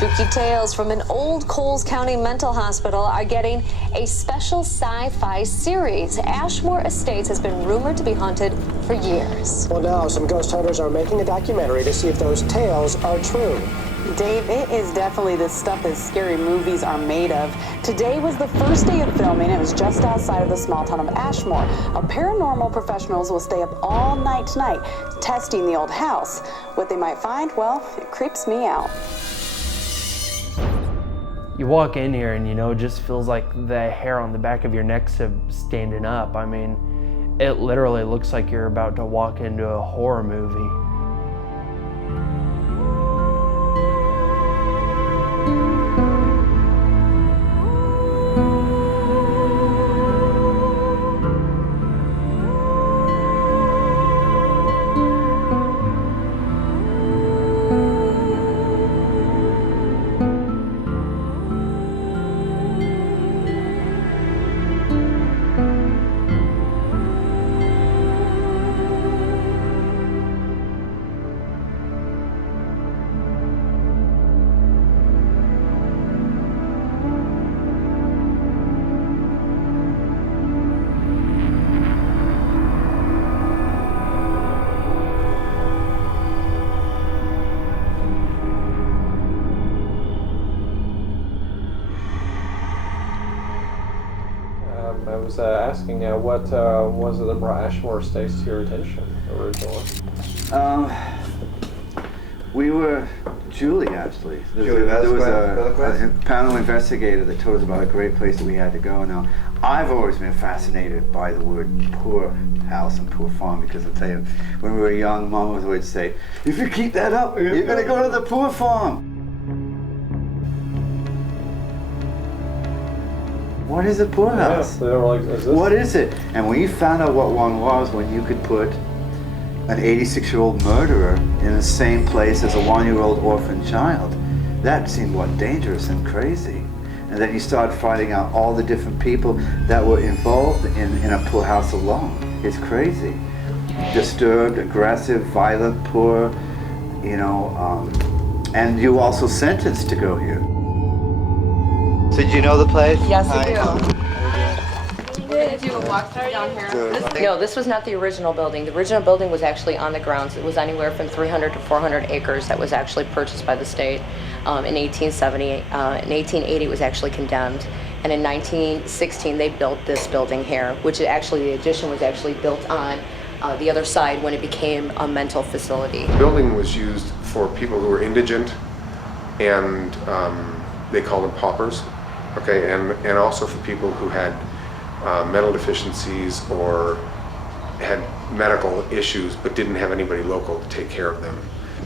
Spooky tales from an old Coles County mental hospital are getting a special sci-fi series. Ashmore Estates has been rumored to be haunted for years. Well, now some ghost hunters are making a documentary to see if those tales are true. Dave, it is definitely the stuff that scary movies are made of. Today was the first day of filming. It was just outside of the small town of Ashmore. Paranormal professionals will stay up all night tonight testing the old house. What they might find, well, it creeps me out. You walk in here and, it just feels like the hair on the back of your neck's standing up. I mean, it literally looks like you're about to walk into a horror movie. I was asking what was it that brought Ashmore Estates to your attention originally? We were, Julie actually. There was a panel investigator that told us about a great place that we had to go. Now, I've always been fascinated by the word poor house and poor farm, because I'll tell you, when we were young, Mom would always say, if you keep that up, you're going to go to the poor farm. What is a poorhouse? Yeah, they were like, is this? What is it? And when you found out what one was, when you could put an 86-year-old murderer in the same place as a 1-year-old orphan child, that seemed dangerous and crazy. And then you started finding out all the different people that were involved in a poorhouse alone. It's crazy. Disturbed, aggressive, violent, poor, and you also sentenced to go here. So did you know the place? Yes, I do. We're going to do a walkthrough down here. No, this was not the original building. The original building was actually on the grounds. It was anywhere from 300 to 400 acres that was actually purchased by the state in 1870. In 1880, it was actually condemned. And in 1916, they built this building here, which actually, the addition was actually built on the other side when it became a mental facility. The building was used for people who were indigent, and they called them paupers. Okay, and also for people who had mental deficiencies or had medical issues but didn't have anybody local to take care of them.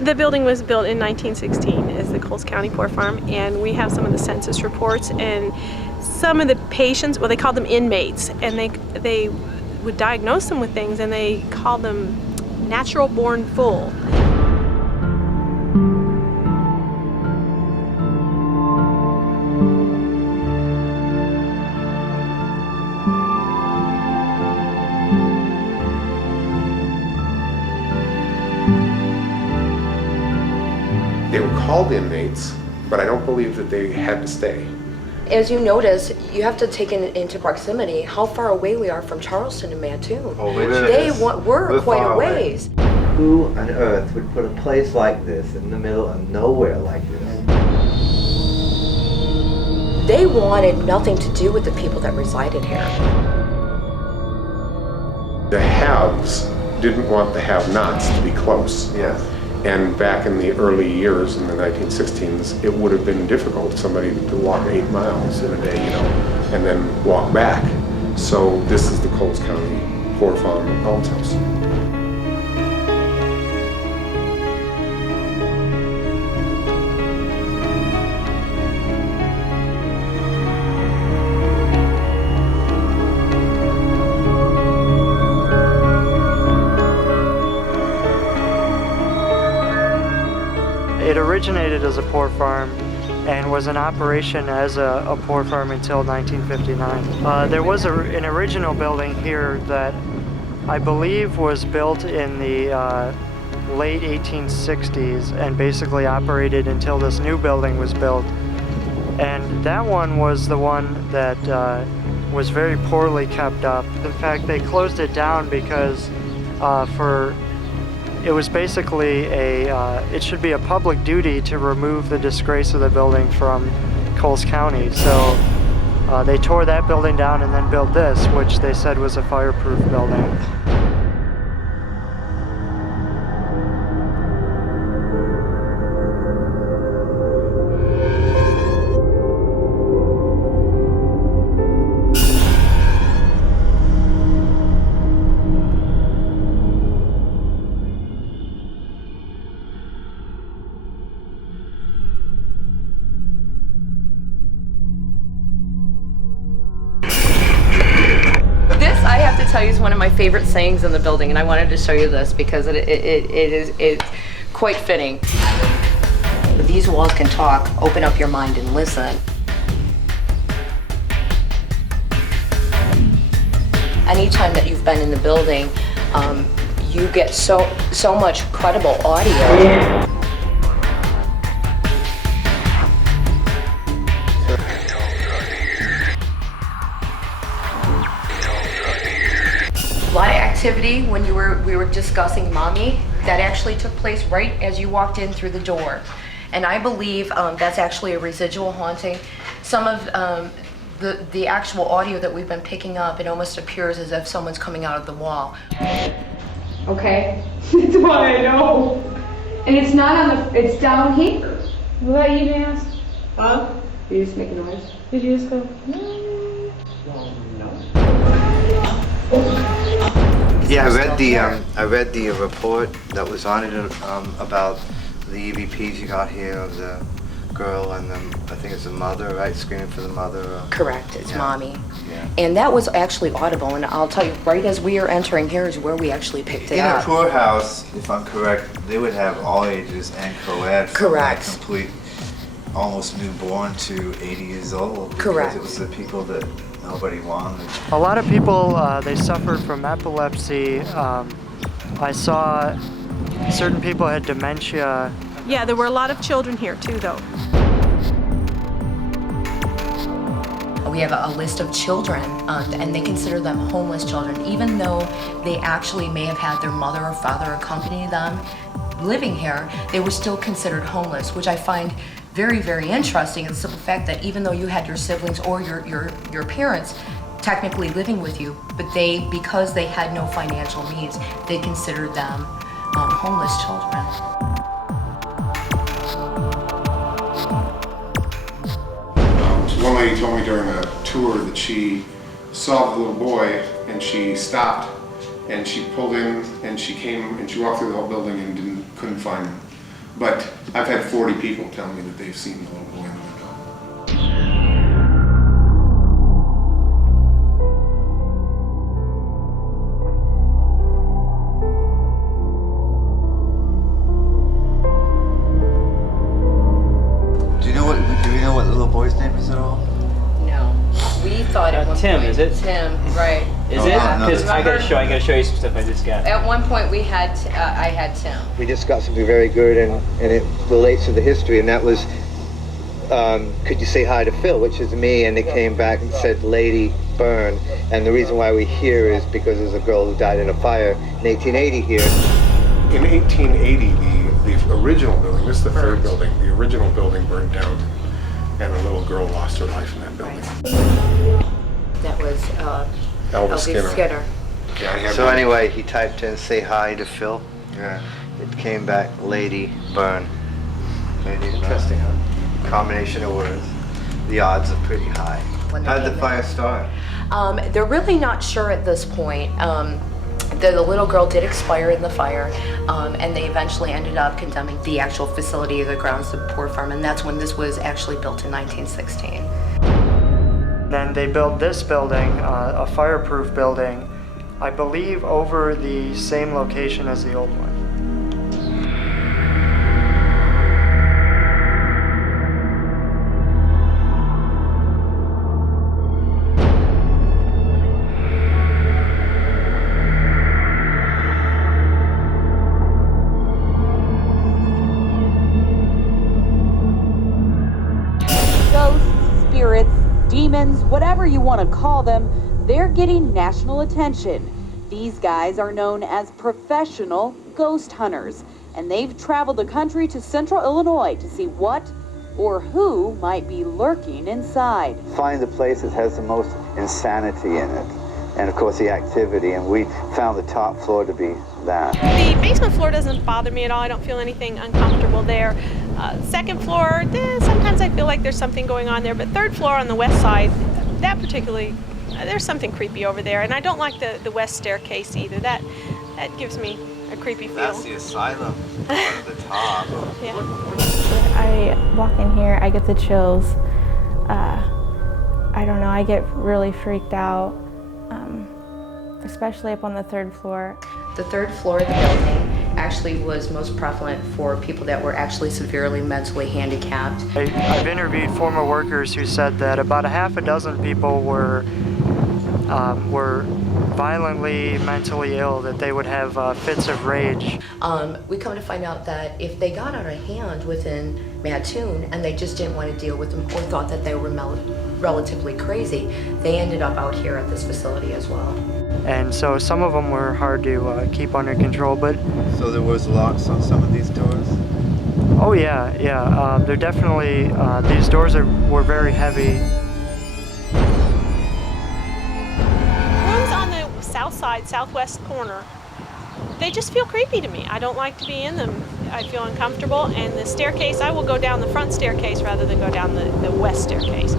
The building was built in 1916 as the Coles County Poor Farm, and we have some of the census reports, and some of the patients, well, they called them inmates, and they would diagnose them with things, and they called them natural born full. They were called inmates, but I don't believe that they had to stay. As you notice, you have to take into proximity how far away we are from Charleston and Mattoon. Oh, They were quite a ways. Who on earth would put a place like this in the middle of nowhere like this? They wanted nothing to do with the people that resided here. The haves didn't want the have-nots to be close. Yes. And back in the early years, in the 1916s, it would have been difficult for somebody to walk 8 miles in a day, and then walk back. So this is the Coles County Poor Farm Almshouse. It originated as a poor farm and was in operation as a poor farm until 1959. There was an original building here that I believe was built in the late 1860s and basically operated until this new building was built. And that one was the one that was very poorly kept up. In fact, they closed it down because it was basically it should be a public duty to remove the disgrace of the building from Coles County. So they tore that building down and then built this, which they said was a fireproof building. Is one of my favorite sayings in the building, and I wanted to show you this because it's quite fitting. These walls can talk. Open up your mind and listen. Anytime that you've been in the building, you get so much credible audio. A lot of activity when we were discussing Mommy, that actually took place right as you walked in through the door. And I believe that's actually a residual haunting. Some of the actual audio that we've been picking up, it almost appears as if someone's coming out of the wall. Okay, that's what I know. And it's not on the, it's down here. What you even ask? Huh? You just make a noise. Did you just go, no? Yeah, I read the report that was on it about the EVPs you got here of the girl and I think it's the mother, right? Screaming for the mother. Correct, it's Mommy. Yeah. And that was actually audible, and I'll tell you, right as we are entering here is where we actually picked it up. In a poorhouse, if I'm correct, they would have all ages and co-ed. Correct. From complete, almost newborn to 80 years old. Correct. Because it was the people that nobody wanted. A lot of people, they suffered from epilepsy. I saw certain people had dementia. Yeah, there were a lot of children here too, though. We have a list of children, and they consider them homeless children, even though they actually may have had their mother or father accompany them living here, they were still considered homeless, which I find very, very interesting. The simple fact that even though you had your siblings or your parents technically living with you, but because they had no financial means, they considered them homeless children. One lady told me during a tour that she saw the little boy and she stopped and she pulled in and she came and she walked through the whole building and couldn't find him. But I've had 40 people tell me that they've seen the little boy in the window. Do you know what the little boy's name is at all? No. We thought it was Tim, is it? Tim, right. Is it? Because I gotta show you some stuff I just got. At one point we had, I had Tim. We just got something very good, and it relates to the history, and that was, could you say hi to Phil, which is me, and they came back and said Lady Byrne, and the reason why we're here is because there's a girl who died in a fire in 1880 here. In 1880, the original building, this is the third building, the original building burned down and a little girl lost her life in that building. That was Elvis Skinner. Yeah, so anyway, he typed in, say hi to Phil. Yeah. It came back, Lady Byrne. Interesting, huh? Combination of words. The odds are pretty high. How did the fire start? They're really not sure at this point. The little girl did expire in the fire, and they eventually ended up condemning the actual facility of the grounds of the Poor Farm, and that's when this was actually built in 1916. Then they built this building, a fireproof building, I believe over the same location as the old one. spirits, demons, whatever you want to call them, they're getting national attention. These guys are known as professional ghost hunters, and they've traveled the country to central Illinois to see what or who might be lurking inside. Find the place that has the most insanity in it, and of course the activity, and we found the top floor to be that. The basement floor doesn't bother me at all. I don't feel anything uncomfortable there. Second floor, sometimes I feel like there's something going on there, but third floor on the west side, that particularly, there's something creepy over there, and I don't like the west staircase either. That gives me a creepy feel. That's the asylum at the top. Yeah. I walk in here, I get the chills. I don't know, I get really freaked out, especially up on the third floor. The third floor of the building actually was most prevalent for people that were actually severely mentally handicapped. I've interviewed former workers who said that about a half a dozen people were violently mentally ill, that they would have fits of rage. We come to find out that if they got out of hand within Mattoon and they just didn't want to deal with them or thought that they were relatively crazy, they ended up out here at this facility as well. And so some of them were hard to keep under control, but... So there was locks on some of these doors? Oh yeah. They're definitely, these doors were very heavy. Rooms on the south side, southwest corner, they just feel creepy to me. I don't like to be in them. I feel uncomfortable, and the staircase, I will go down the front staircase rather than go down the west staircase.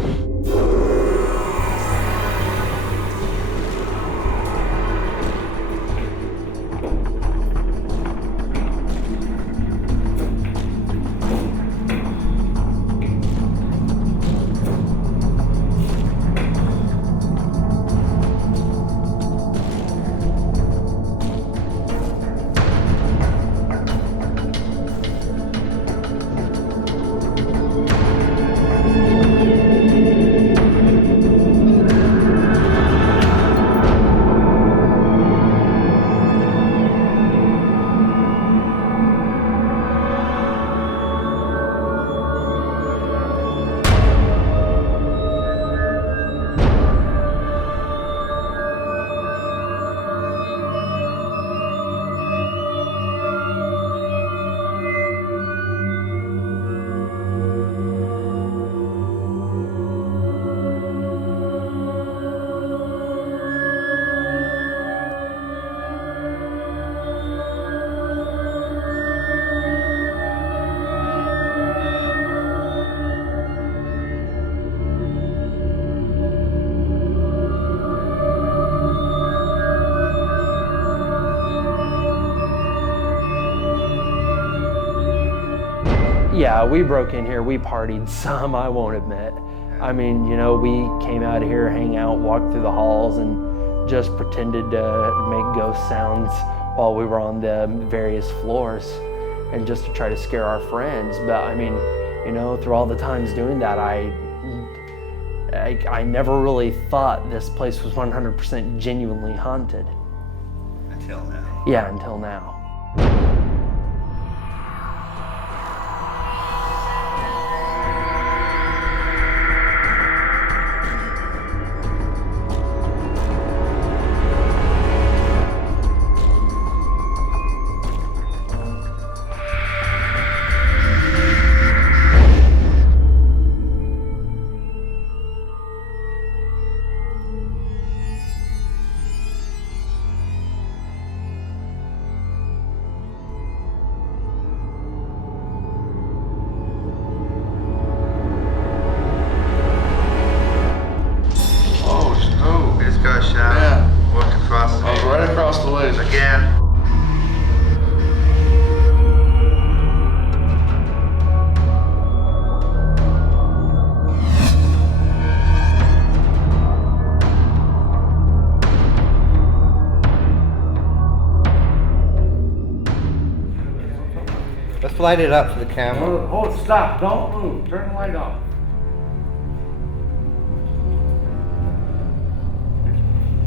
Yeah, we broke in here, we partied some, I won't admit. I mean, you know, we came out of here, hang out, walked through the halls, and just pretended to make ghost sounds while we were on the various floors, and just to try to scare our friends. But I mean, you know, through all the times doing that, I never really thought this place was 100% genuinely haunted. Until now. Yeah, until now. Let's light it up for the camera. Hold, stop, don't move, turn the light off.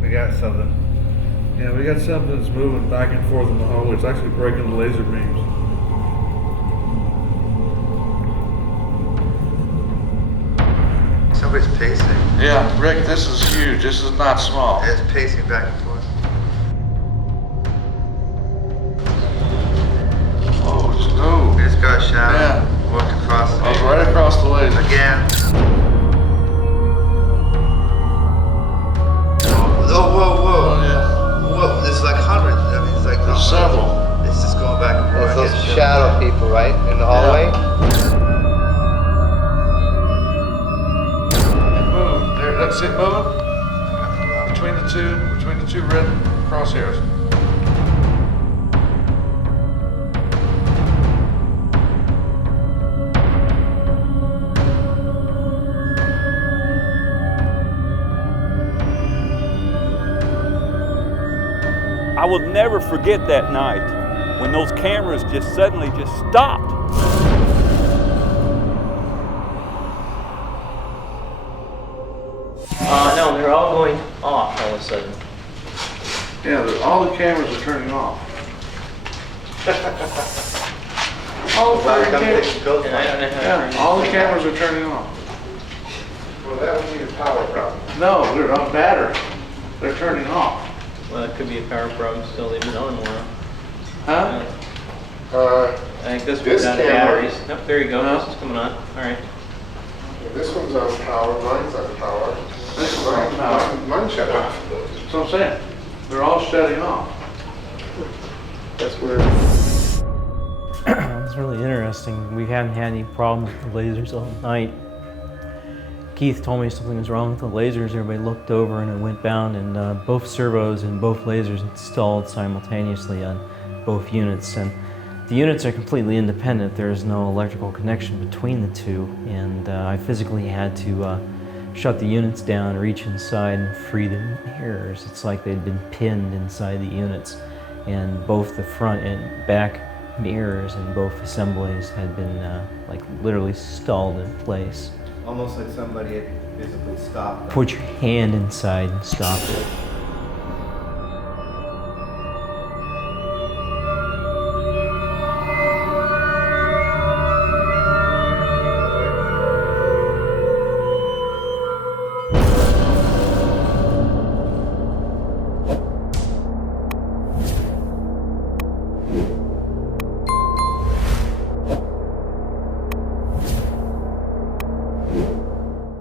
We got something. Yeah, we got something that's moving back and forth in the hallway. It's actually breaking the laser beams. So Somebody's pacing. Yeah, Rick, this is huge. This is not small. It's pacing back and forth. Oh, no. We just got a shadow. Yeah. Walked across. I was right across the laser. Again. Oh, whoa, whoa. Oh, yeah. Whoa, there's like hundreds. I mean, it's like There's several. It's just going back and forth. That's those shadow people, right? In the hallway? Move. There, that's it moving? Between the two red crosshairs. I will never forget that night when those cameras just suddenly just stopped. No, they're all going off all of a sudden. Yeah, all the cameras are turning off. All Well, come take the ghost and I don't know how to turn Yeah, all the these cameras are turning off. Well, that would be a power problem. No, they're on battery. They're turning off. Well, it could be a power problem still even on more. Huh? I think this one's out of camera- batteries. Nope, there you go. No. This is coming on. All right. This one's on power, mine's on power. This is on power. Mine shut off. That's what I'm saying. They're all shutting off. That's weird. It's really interesting. We haven't had any problems with the lasers all night. Keith told me something was wrong with the lasers. Everybody looked over and it went down, and both servos and both lasers installed simultaneously on both units. And the units are completely independent. There is no electrical connection between the two, and I physically had to shut the units down, reach inside, and free the mirrors. It's like they'd been pinned inside the units, and both the front and back mirrors in both assemblies had been like literally stalled in place. Almost like somebody had physically stopped them. Put your hand inside and stop it.